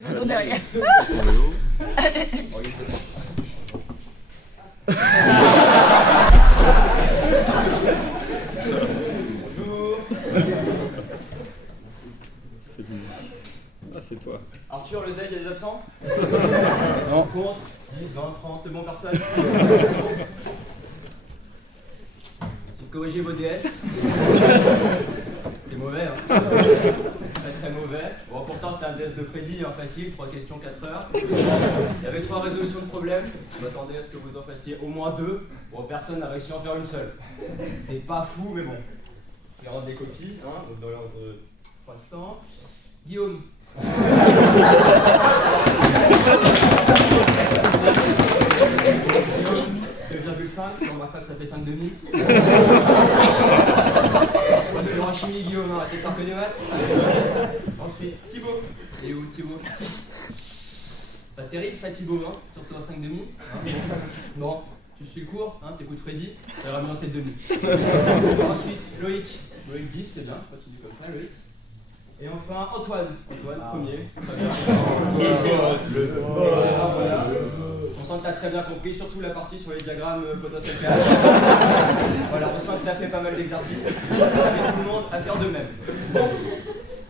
Derrière. Bonjour. Ah, c'est toi. Arthur, le Z, il y a des absents? Non. Contre 10, 20, 30, c'est bon, personne? J'ai corrigé vos DS. C'est mauvais, hein? Très très mauvais. Bon, pourtant c'était un DS de Freddy, hein, facile, 3 questions, 4 heures. Il y avait 3 résolutions de problèmes. Je m'attendais à ce que vous en fassiez au moins 2. Bon, personne n'a réussi à en faire une seule. C'est pas fou, mais bon. Je vais rendre des copies, hein, donc dans l'ordre de 300. Guillaume. 2,5, on remarquera que ça fait 5 demi. En chimie, Guillaume, arrêtez de faire que des maths. Ensuite, Thibaut. Et où Thibaut? 6. Pas terrible ça, Thibaut, hein, surtout en 5 demi. Bon, tu suis le cours, hein, t'écoutes Freddy, ça ira bien 7 demi. Ensuite, Loïc. Loïc 10, c'est bien, continue comme ça, Loïc. Et enfin, Antoine. Antoine, premier. Très bien. Voilà. On sent que tu as très bien compris, surtout la partie sur les diagrammes potentiel pH. Voilà, on sent que tu as fait pas mal d'exercices. Avec tout le monde à faire de même. Bon,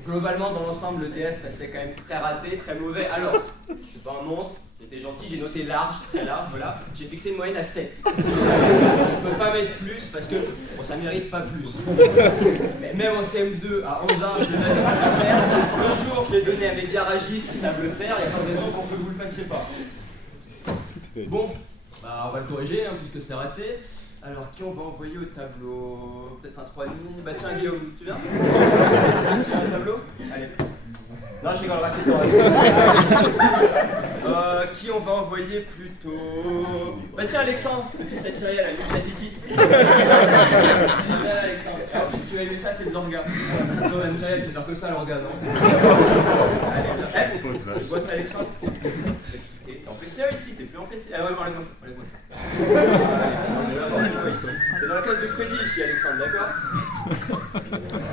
globalement, dans l'ensemble, le DS restait quand même très raté, très mauvais. Alors, je suis pas un monstre, j'étais gentil, j'ai noté large, très large, voilà. J'ai fixé une moyenne à 7. Je peux pas mettre plus parce que bon, ça mérite pas plus. Mais même en CM2, à 11 ans, je le donne à faire. Le jour que je l'ai donné à mes garagistes qui savent le faire, il n'y a pas de raison pour que vous le fassiez pas. Bon, bah on va le corriger hein, puisque c'est raté. Alors qui on va envoyer au tableau? Peut-être un 3,5. Bah tiens Guillaume, tu viens? Tu viens au tableau? Allez. Non, je rigole, c'est toi. Qui on va envoyer plutôt? Bah tiens Alexandre, le fils à Thierry, la Titi. Alexandre. Alors, si tu as aimé ça, c'est le Dorga. Toi, même Thierry, c'est faire que ça, l'orga, non? Allez, tu vois ça Alexandre? T'es en PCA ici, t'es plus en PCA. Ah ouais, enlève-moi ça, enlève-moi ça. T'es dans la classe de Freddy ici, Alexandre, d'accord?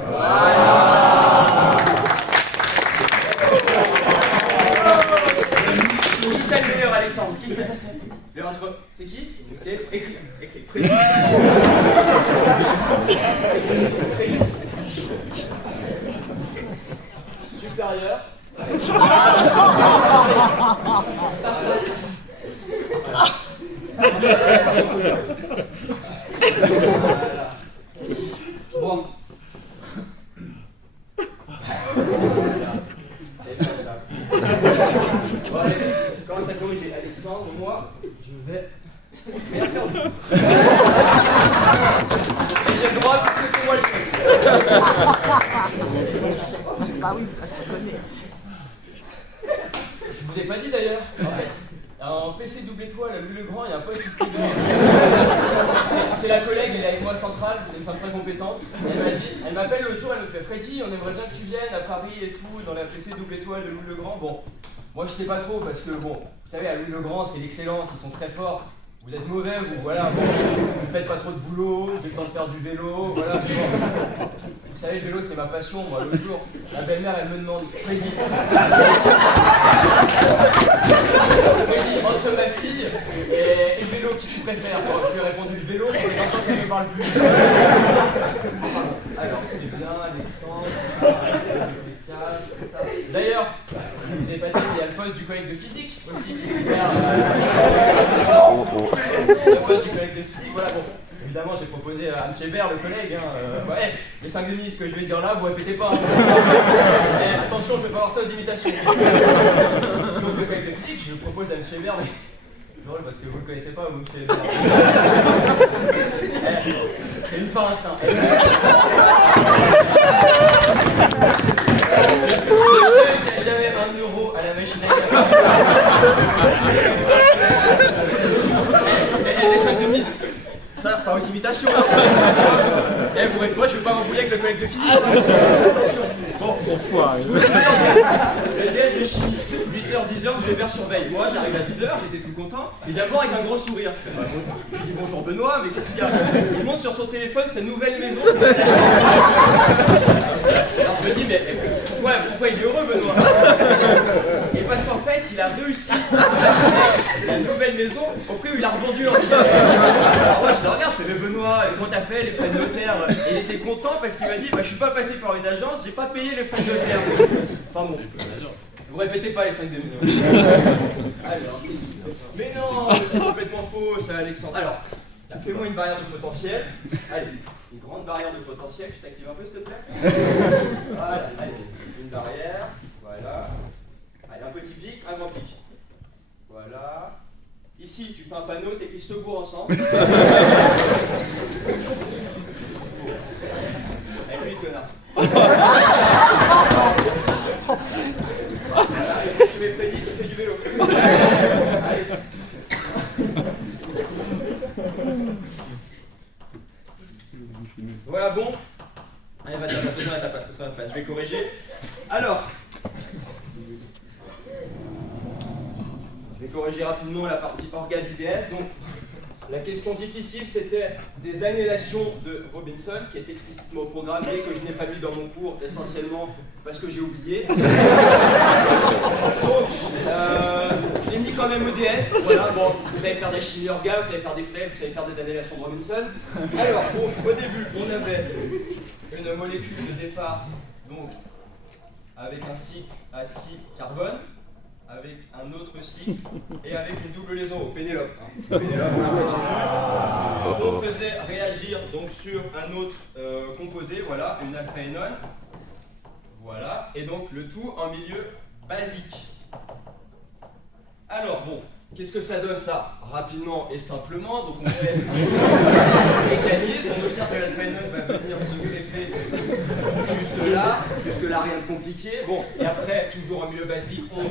Voilà. Qui c'est le meilleur, Alexandre? Qui c'est? C'est qui? C'est écrit. Freddy. Supérieur. Bon. Bon, allez, commence à corriger. Alexandre, moi, je vais rien faire du tout. Et j'ai le droit parce que c'est moi le chef. Bah oui, ça je connais. Je vous ai pas dit d'ailleurs, en fait. En PC double étoile, à Louis le Grand, il y a un poste qui se libère. C'est la collègue, elle est avec moi centrale, c'est une femme très compétente. Elle m'appelle l'autre jour, elle me fait Freddy, on aimerait bien que tu viennes à Paris et tout, dans la PC double étoile de Louis le Grand. Bon, moi je sais pas trop parce que bon, vous savez, à Louis le Grand, c'est l'excellence, ils sont très forts. Vous êtes mauvais, vous, voilà, bon, vous ne faites pas trop de boulot, j'ai le temps de faire du vélo, voilà, c'est bon. Vous savez, le vélo, c'est ma passion, moi, l'autre jour, la belle-mère, elle me demande, Freddy, entre ma fille et le vélo, qui tu préfères? Bon, je lui ai répondu le vélo, mais maintenant qu'elle ne parle plus. Alors, c'est bien, Alexandre, ça. D'ailleurs, je vous ai pas dit, il y a le poste du collègue de physique aussi, qui se libère. Le poste du collègue de physique, voilà, bon. Évidemment, j'ai proposé à M. Hébert, le collègue, hein, ouais, les 5 demi, ce que je vais dire là, vous répétez pas. Hein. Et attention, je vais pas voir ça aux imitations. Donc, le collègue de physique, je propose à M. Hébert, mais c'est drôle parce que vous le connaissez pas, vous, M. Hébert. C'est une pince, hein. Il n'y a jamais 1 euro à la machine à café. Les 5 demi. Ça, pas aux imitations. Eh, vous êtes moi, je vais pas m'embrouiller avec le collègue de physique. Attention. Bon, le DS de chimie, 8h, 10h, je vais vers surveille. Moi, j'arrive à 10h, j'étais tout content. Et d'abord avec un gros sourire. Je dis bonjour Benoît, mais qu'est-ce qu'il y a? Il monte sur son téléphone sa nouvelle maison. Alors je me dis, mais pourquoi il est heureux Benoît? Et il a réussi à acheter la nouvelle maison au prix où il a revendu l'ancienne. Alors moi, je le regarde, je fais, mais Benoît, comment t'as fait les frais de notaire? Et il était content parce qu'il m'a dit, bah, je suis pas passé par une agence, j'ai pas payé les frais de notaire. Enfin bon. Vous répétez pas les 5 débuts. Alors, mais non, c'est complètement faux, ça, Alexandre. Alors, fais-moi une barrière de potentiel. Allez, une grande barrière de potentiel. Tu t'actives un peu, s'il te plaît. Voilà, allez, une barrière. Voilà. Allez, un petit pic, un grand pic. Voilà. Ici, tu fais un panneau, t'écris secours ensemble. Avec lui, connard. Voilà, et si tu mets Freddy, tu fais du vélo. Allez. Voilà, bon. Allez, va, retourne à ta place, Je vais corriger. Alors, je vais corriger rapidement la partie orga du DS. Donc, la question difficile, c'était des annélations de Robinson, qui est explicitement au programme, et que je n'ai pas mis dans mon cours, essentiellement parce que j'ai oublié. Donc, je l'ai mis quand même au DS. Voilà, bon, vous savez faire des chimies orga, vous savez faire des flèches, vous savez faire des annélations de Robinson. Alors, bon, au début, on avait une molécule de départ, donc, avec un cycle à 6 carbone, avec un autre cycle et avec une double liaison au Pénélope. On faisait réagir donc sur un autre composé, voilà, une alpha-énone. Voilà, et donc le tout en milieu basique. Alors bon, qu'est-ce que ça donne ça? Rapidement et simplement, donc on fait un mécanisme, on observe que l'alpha-énone va venir se greffer juste là, jusque-là rien de compliqué. Bon, et après, toujours en milieu basique, on...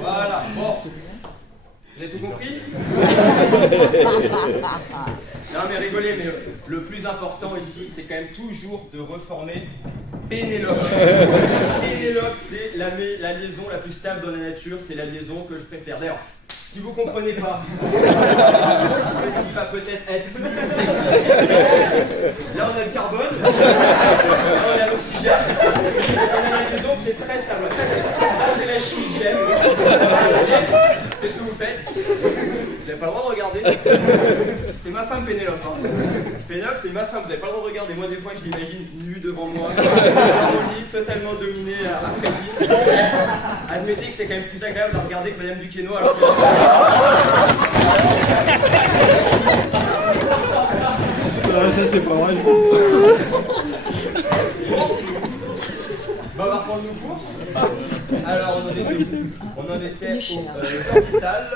Voilà, bon. Vous avez tout compris? Non mais rigolez, mais le plus important ici, c'est quand même toujours de reformer Pénélope. Pénélope, c'est la liaison la plus stable dans la nature, c'est la liaison que je préfère. D'ailleurs, si vous ne comprenez pas, il va peut-être être plus explicite. Là on a le carbone, là on a l'oxygène, on a la liaison qui est très stable. Ça c'est la chimie que j'aime. Qu'est-ce que vous faites? Vous n'avez pas le droit de regarder. C'est ma femme Pénélope. Hein. Pénélope, c'est ma femme, vous n'avez pas le droit de regarder. Moi, des fois, je l'imagine nue devant moi, dans mon lit, totalement dominée à Freddy. Admettez que c'est quand même plus agréable de regarder que Madame Duquesnoy alors que... Ça, c'est pas vrai. Bon, on va reprendre nos cours. Alors, on en était aux orbitales.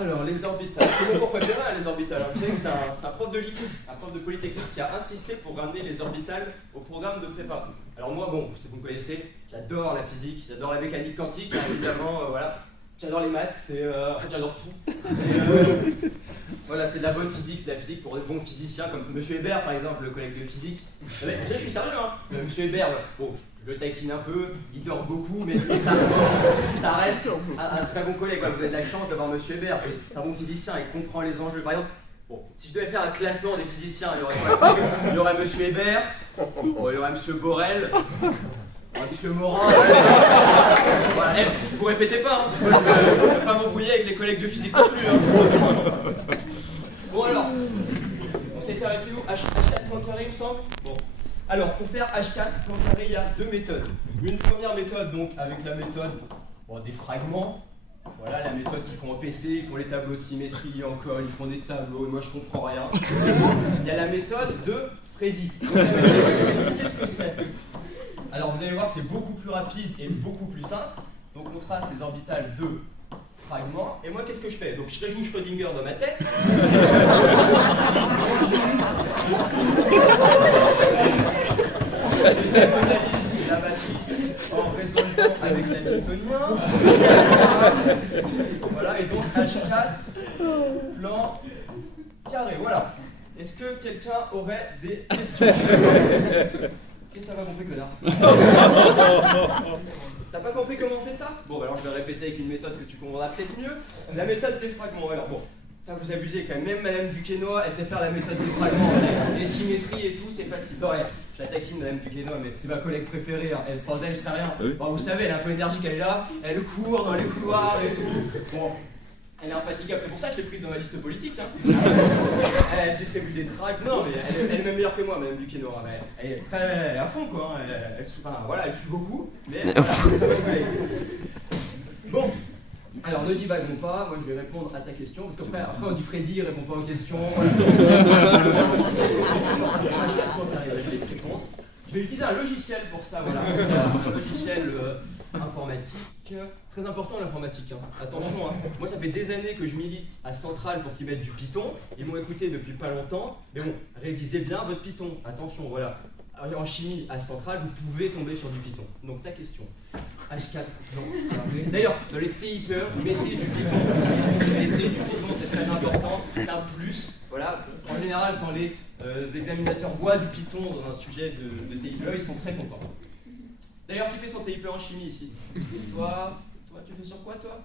Alors, les orbitales, c'est mon cours préféré, hein, les orbitales. Vous savez que c'est un prof de liquide, un prof de Polytechnique qui a insisté pour ramener les orbitales au programme de prépa. Alors moi, bon, vous me connaissez, j'adore la physique, j'adore la mécanique quantique, évidemment, voilà. J'adore les maths, en fait j'adore tout. Voilà, c'est de la bonne physique, c'est de la physique pour des bons physiciens comme M. Hébert par exemple, le collègue de physique. Mais, je suis sérieux, hein. M. Hébert, bon, je le taquine un peu, il dort beaucoup, mais ça reste un très bon collègue. Vous avez de la chance d'avoir M. Hébert, c'est un bon physicien, il comprend les enjeux. Par exemple, bon, si je devais faire un classement des physiciens, il y aurait M. Hébert, il y aurait M. Borel, Monsieur Morin. Voilà. Vous répétez pas, hein. Moi, je ne vais pas m'embrouiller avec les collègues de physique non plus. Hein. Bon alors, on s'était arrêté où? H4 plan carré, il me semble. Bon. Alors, pour faire H4 plan carré, il y a deux méthodes. Une première méthode, donc, avec la méthode des fragments. Voilà, la méthode qu'ils font en PC, ils font les tableaux de symétrie en colle, ils font des tableaux, et moi je comprends rien. Il y a la méthode de Freddy. Donc, la méthode de Freddy, qu'est-ce que c'est? Alors vous allez voir que c'est beaucoup plus rapide et beaucoup plus simple. Donc on trace les orbitales de fragments. Et moi qu'est-ce que je fais? Donc je réjoue Schrödinger dans ma tête. Je démodalise la matrice en résolvant avec l'hamiltonien. Voilà, et donc H4, plan carré. Voilà. Est-ce que quelqu'un aurait des questions? Qu'est-ce que t'as pas compris, connard? T'as pas compris comment on fait ça? Bon, alors je vais répéter avec une méthode que tu comprendras peut-être mieux. La méthode des fragments. Alors bon, Putain, vous abusez quand même. Même Madame Duquesnoy, elle sait faire la méthode des fragments. Les symétries et tout, c'est facile. Non, ouais, je la taquine, Madame Duquesnoy, mais c'est ma collègue préférée. Hein. Elle, sans elle, je serais rien. Oui. Bon, vous savez, elle est un peu énergique, elle est là, elle court dans les couloirs et tout. Bon, elle est infatigable, c'est pour ça que je l'ai prise dans ma liste politique. Hein. Elle distribue des tracts. Non, mais elle est même meilleure que moi, Madame Duquesnoy. Elle est elle est à fond, quoi. Hein. Elle suit beaucoup, mais voilà, bon. Alors ne divaguons pas, moi je vais répondre à ta question, parce qu'après on dit Freddy, il répond pas aux questions. Voilà. Je vais utiliser un logiciel pour ça, voilà. Un logiciel informatique. Très important l'informatique, hein. Attention, hein. Moi ça fait des années que je milite à Centrale pour qu'ils mettent du Python. Ils m'ont écouté depuis pas longtemps, mais bon, révisez bien votre Python. Attention, voilà. En chimie à Centrale, vous pouvez tomber sur du Python. Donc ta question. H4, non. D'ailleurs, dans les TIPE, mettez du Python. Mettez du Python, c'est très important. C'est un plus. Voilà. En général, quand les examinateurs voient du Python dans un sujet de TIPE, ils sont très contents. D'ailleurs, qui fait son TIPE en chimie ici? Toi, tu fais sur quoi, toi?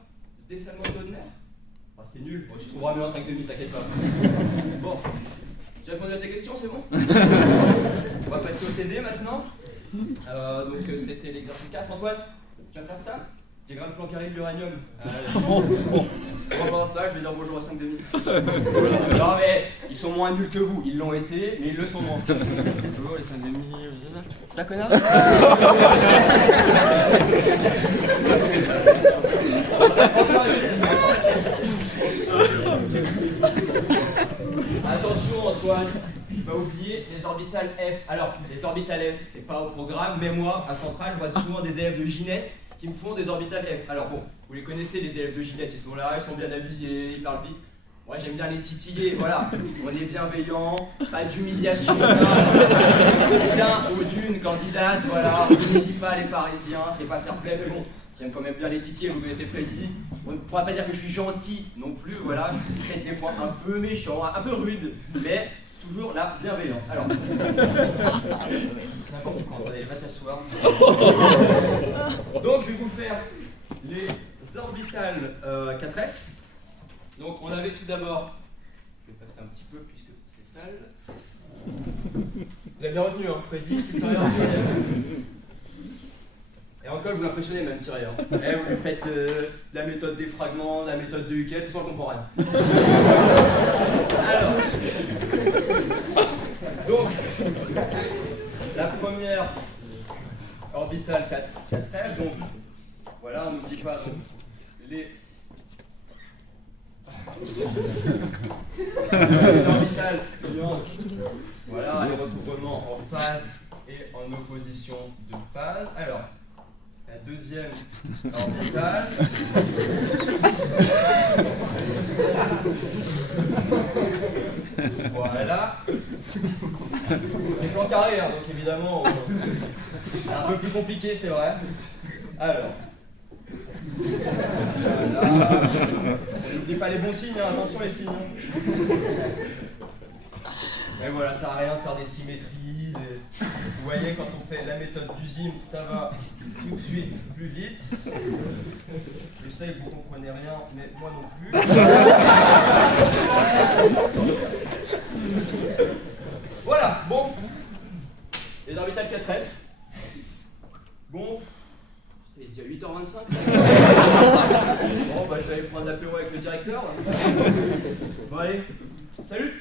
Dessalement d'Odner? Ah, c'est nul. Bon, tu trouveras mieux en 5 demi, t'inquiète pas. Bon. J'ai répondu à tes questions, c'est bon? On va passer au TD maintenant. Donc c'était l'exercice 4. Antoine, tu vas faire ça? Diagramme plan carré de l'uranium. Bon, pendant ce temps-là, je vais dire bonjour à 5 demi. Non mais, ils sont moins nuls que vous. Ils l'ont été, mais ils le sont moins. Bonjour les 5 demi. Ça connard? Attention Antoine, tu vas oublier les orbitales F. Alors, les orbitales F, c'est pas au programme, mais moi, à Centrale, je vois souvent des élèves de Ginette qui me font des orbitales F. Alors bon, vous les connaissez les élèves de Ginette, ils sont là, ils sont bien habillés, ils parlent vite. Moi j'aime bien les titiller, voilà. On est bienveillant, pas d'humiliation. Bien ou d'une candidate, voilà. On n'humilie pas les Parisiens, c'est pas fair play, mais bon. J'aime quand même bien les titiller, vous connaissez Freddy. On ne pourra pas dire que je suis gentil non plus, voilà. Je suis peut-être des fois un peu méchant, un peu rude, mais toujours la bienveillance. Alors, n'importe quoi, attendez, va t'asseoir. Donc je vais vous faire les orbitales 4F. Donc on avait tout d'abord, je vais passer un petit peu puisque c'est sale. Vous avez bien retenu, hein, Freddy, supérieur à et encore, vous l'impressionnez même, Thierry. Hein. Vous lui faites la méthode des fragments, la méthode de Huckel, tout ça, on comprend rien. Alors, donc, la première orbitale 4F, donc, voilà, on n'oublie pas donc, les orbitales ions, voilà, les recouvrements en phase et en opposition de phase. Alors, la deuxième orbitale. Voilà. C'est plan carré, hein, donc évidemment, c'est un peu plus compliqué, c'est vrai. Alors. Voilà. N'oubliez pas les bons signes, hein, attention les signes. Mais voilà, ça sert à rien de faire des symétries. Vous voyez, quand on fait la méthode d'usine, ça va tout de suite plus vite. Je sais que vous comprenez rien, mais moi non plus. Voilà, bon. Les orbitales 4F. Bon. Il est déjà 8h25. Bon, bah je vais aller prendre l'apéro avec le directeur. Bon allez, salut.